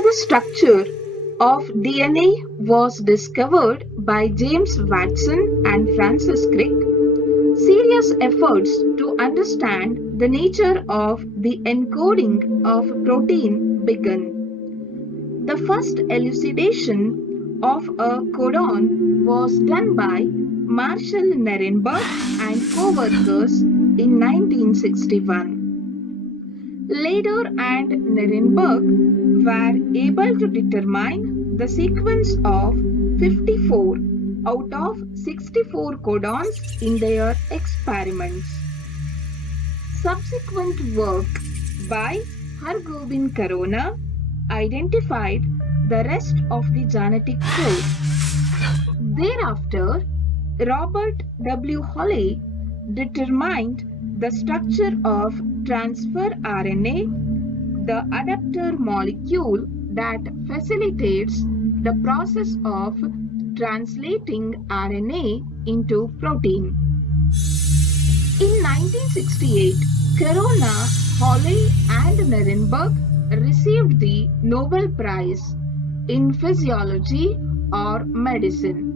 After the structure of DNA was discovered by James Watson and Francis Crick, serious efforts to understand the nature of the encoding of protein began. The first elucidation of a codon was done by Marshall Nirenberg and co-workers in 1961. Leder and Nirenberg were able to determine the sequence of 54 out of 64 codons in their experiments. Subsequent work by Hargobind Khorana identified the rest of the genetic code. Thereafter, Robert W. Holley determined the structure of transfer RNA, the adapter molecule that facilitates the process of translating RNA into protein. In 1968, Khorana, Holley, and Nirenberg received the Nobel Prize in Physiology or Medicine.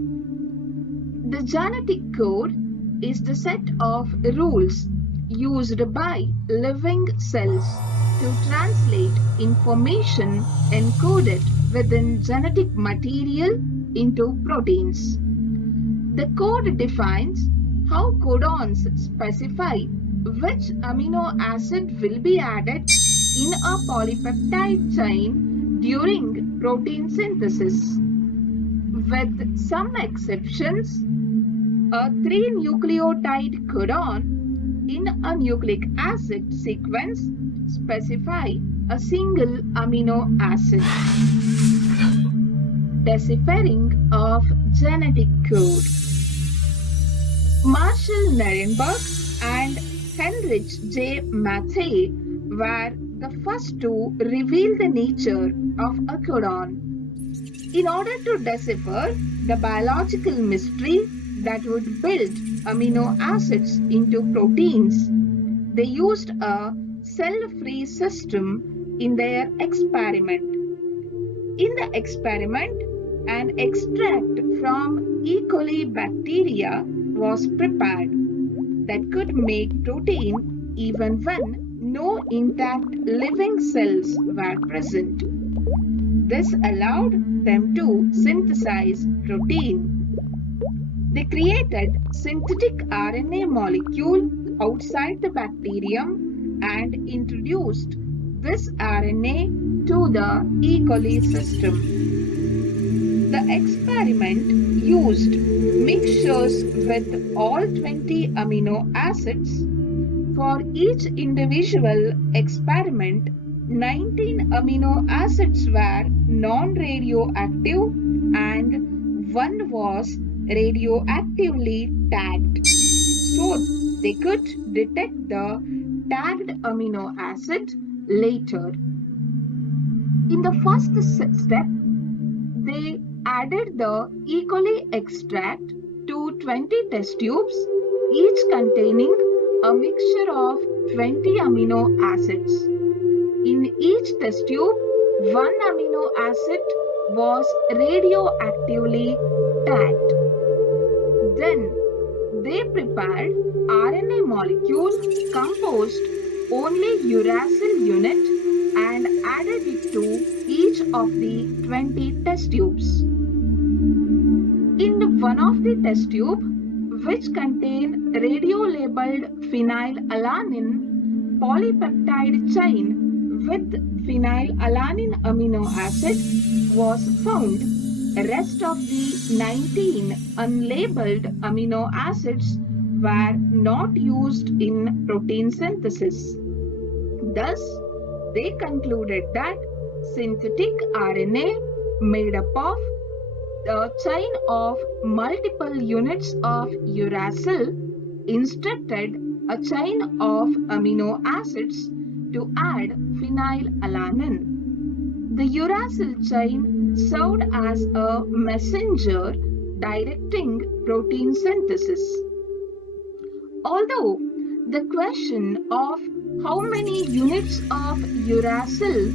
The genetic code is the set of rules used by living cells to translate information encoded within genetic material into proteins. The code defines how codons specify which amino acid will be added in a polypeptide chain during protein synthesis. With some exceptions, a 3-nucleotide codon in a nucleic acid sequence specify a single amino acid. Deciphering of genetic code. Marshall Nirenberg and Heinrich J. Matthey were the first to reveal the nature of a codon. In order to decipher the biological mystery that would build amino acids into proteins, they used a cell-free system in their experiment. In the experiment, an extract from E. coli bacteria was prepared that could make protein even when no intact living cells were present. This allowed them to synthesize protein. They created synthetic RNA molecule outside the bacterium and introduced this RNA to the E. coli system. The experiment used mixtures with all 20 amino acids. For each individual experiment, 19 amino acids were non-radioactive and one was radioactively tagged, so they could detect the tagged amino acid later. In the first step, they added the E. coli extract to 20 test tubes, each containing a mixture of 20 amino acids. In each test tube, one amino acid was radioactively tagged. Then they prepared RNA molecule composed only uracil unit and added it to each of the 20 test tubes. In one of the test tube, which contained radio-labeled phenylalanine polypeptide chain with phenylalanine amino acid was found. The rest of the 19 unlabeled amino acids were not used in protein synthesis. Thus, they concluded that synthetic RNA made up of a chain of multiple units of uracil instructed a chain of amino acids to add phenylalanine. The uracil chain served as a messenger directing protein synthesis. Although the question of how many units of uracil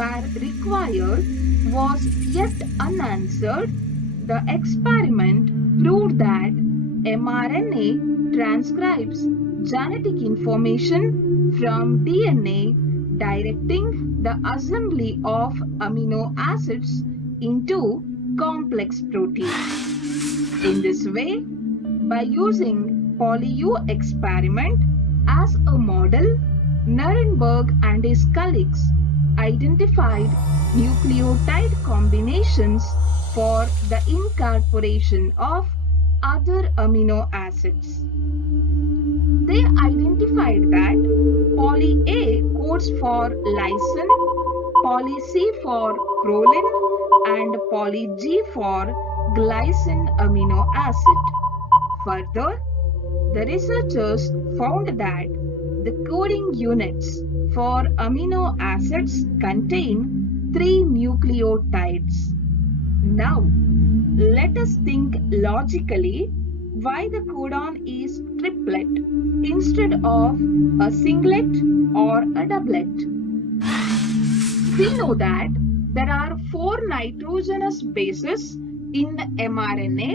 were required was yet unanswered, the experiment proved that mRNA transcribes genetic information from DNA, directing the assembly of amino acids into complex proteins. In this way, by using poly-U experiment as a model, Nirenberg and his colleagues identified nucleotide combinations for the incorporation of other amino acids. They identified that poly A codes for lysine, poly C for proline, and poly G for glycine amino acid. Further, the researchers found that the coding units for amino acids contain 3 nucleotides. Now, let us think logically why the codon is triplet instead of a singlet or a doublet. We know that there are 4 nitrogenous bases in mRNA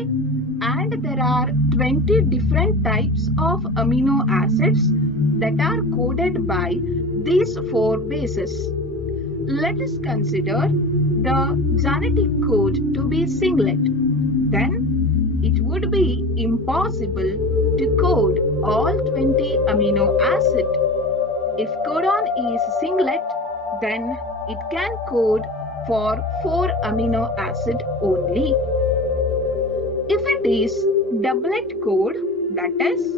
and there are 20 different types of amino acids that are coded by these 4 bases. Let us consider the genetic code to be singlet. Then it would be impossible to code all 20 amino acid. If codon is singlet, then it can code for 4 amino acid only. If it is doublet code, that is,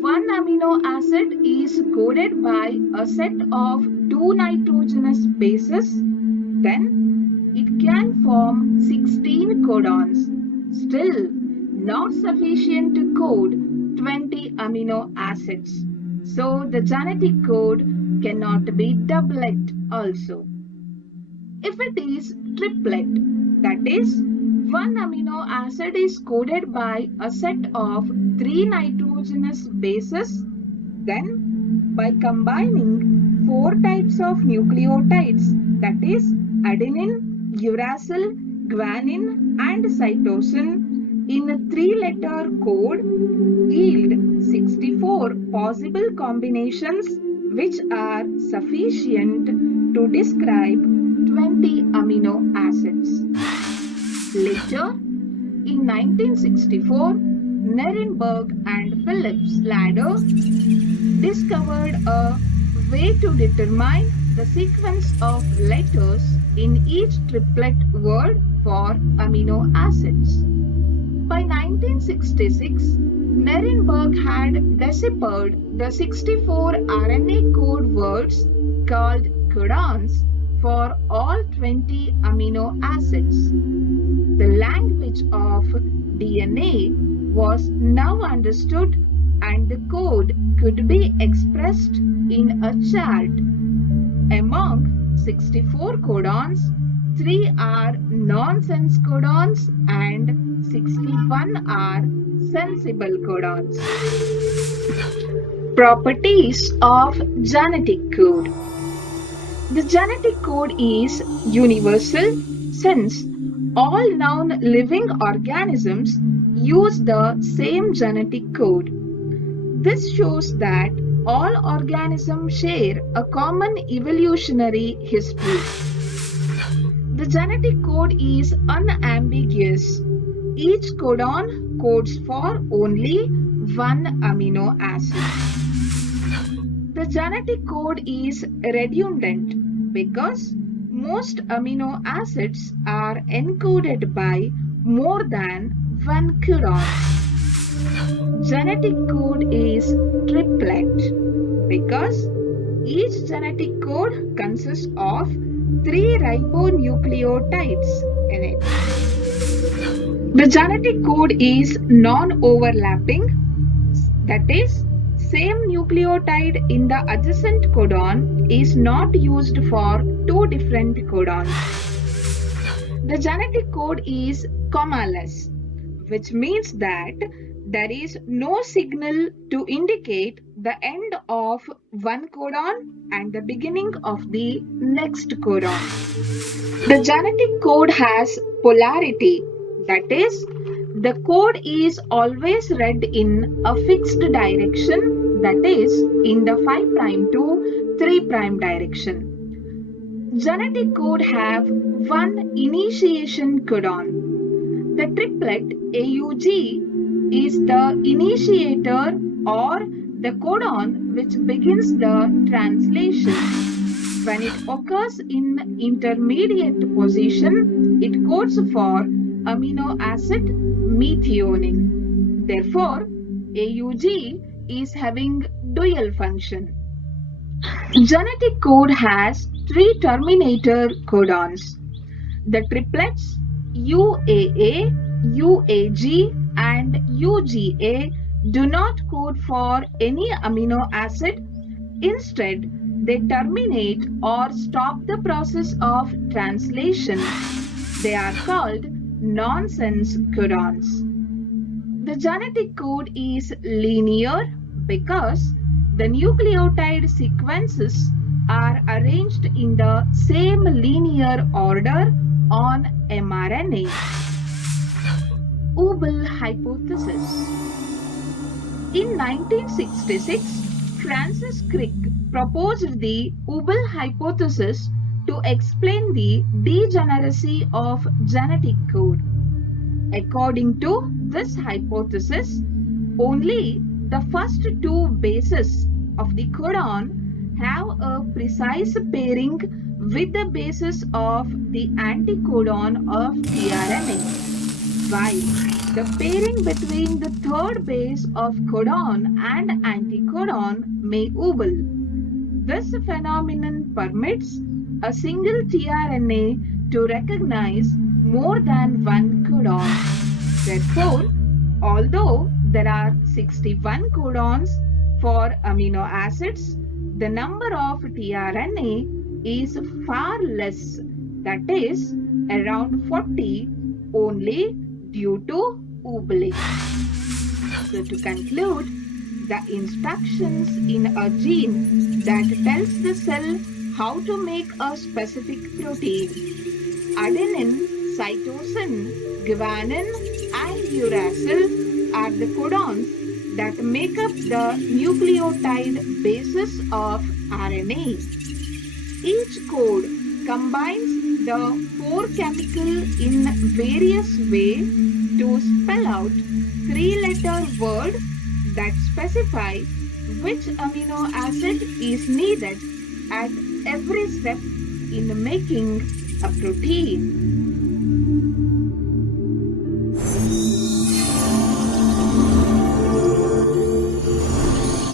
one amino acid is coded by a set of 2 nitrogenous bases, then it can form 16 codons, still not sufficient to code 20 amino acids. So the genetic code cannot be doublet also. If it is triplet, that is, one amino acid is coded by a set of 3 nitrogenous bases, then by combining 4 types of nucleotides, that is adenine, uracil, guanine and cytosine in a 3-letter code yield 64 possible combinations which are sufficient to describe 20 amino acids. Later, in 1964, Nirenberg and Phillips Ladder discovered a way to determine the sequence of letters in each triplet word for amino acids. By 1966, Nirenberg had deciphered the 64 RNA code words called codons for all 20 amino acids. The language of DNA was now understood and the code could be expressed in a chart. Among 64 codons, 3 are nonsense codons and 61 are sensible codons. Properties of genetic code. The genetic code is universal since all known living organisms use the same genetic code. This shows that all organisms share a common evolutionary history. The genetic code is unambiguous. Each codon codes for only one amino acid. The genetic code is redundant because most amino acids are encoded by more than one codon. Genetic code is triplet because each genetic code consists of 3 ribonucleotides in it. The genetic code is non-overlapping, that is, same nucleotide in the adjacent codon is not used for 2 different codons. The genetic code is commaless, which means that There is no signal to indicate the end of one codon and the beginning of the next codon. The genetic code has polarity, that is, the code is always read in a fixed direction, that is, in the 5' to 3' direction. Genetic code have one initiation codon. The triplet AUG is the initiator or the codon which begins the translation. When it occurs in intermediate position, it codes for amino acid methionine. Therefore, AUG is having dual function. Genetic code has three terminator codons. The triplets UAA, UAG, and UGA do not code for any amino acid. Instead, they terminate or stop the process of translation. They are called nonsense codons. The genetic code is linear because the nucleotide sequences are arranged in the same linear order on mRNA. Ubel hypothesis. In 1966, Francis Crick proposed the Ubel hypothesis to explain the degeneracy of genetic code. According to this hypothesis, only the first two bases of the codon have a precise pairing with the bases of the anticodon of tRNA, while the pairing between the third base of codon and anticodon may ubel. This phenomenon permits a single tRNA to recognize more than one codon. Therefore, although there are 61 codons for amino acids, the number of tRNA is far less, that is, around 40 only due to ubeling. So to conclude, the instructions in a gene that tells the cell how to make a specific protein, adenine, cytosine, guanine, and uracil are the codons that make up the nucleotide bases of RNA. Each code combines the four chemicals in various ways to spell out three-letter word that specify which amino acid is needed at every step in making a protein.